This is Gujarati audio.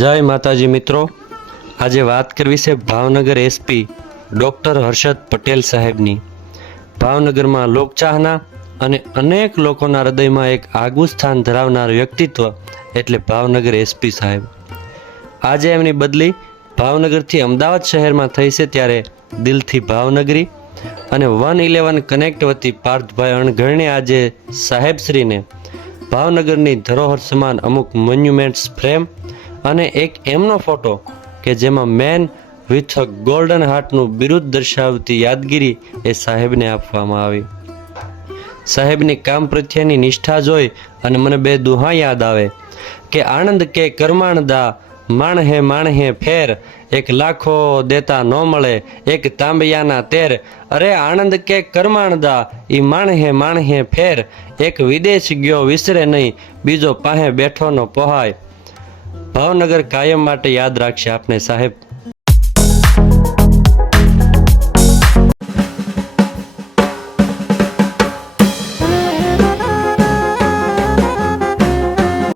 જય માતાજી મિત્રો. આજે વાત કરવી છે ભાવનગર એસપી ડૉક્ટર હર્ષદ પટેલ સાહેબની. ભાવનગરમાં લોકચાહના અને અનેક લોકોના હૃદયમાં એક આગવું સ્થાન ધરાવનાર વ્યક્તિત્વ એટલે ભાવનગર એસપી સાહેબ. આજે એમની બદલી ભાવનગરથી અમદાવાદ શહેરમાં થઈ છે ત્યારે દિલથી ભાવનગરી અને વન ઇલેવન કનેક્ટ વતી પાર્થભાઈ અણઘરણે આજે સાહેબશ્રીને ભાવનગરની ધરોહર સમાન અમુક મોન્યુમેન્ટ્સ ફ્રેમ અને એક એમનો ફોટો કે જેમાં મેન વિથ અ ગોલ્ડન હાર્ટનું બિરુદ દર્શાવતી યાદગીરી એ સાહેબને આપવામાં આવી. સાહેબની કામ પ્રત્યેની નિષ્ઠા જોઈ અને મને બે દુહા યાદ આવે કે આણંદ કે કરમાણદા, માણહે માણહે ફેર, એક લાખો દેતા ન મળે, એક તાંબિયાના તેર, અરે આણંદ કે કર્માણદા, ઈ માણહે માણહે ફેર, એક વિદેશ ગયો વિસરે નહીં, બીજો પાહે બેઠો નો પોહાય. ભાવનગર કાયમ માટે યાદ રાખશે આપને સાહેબ.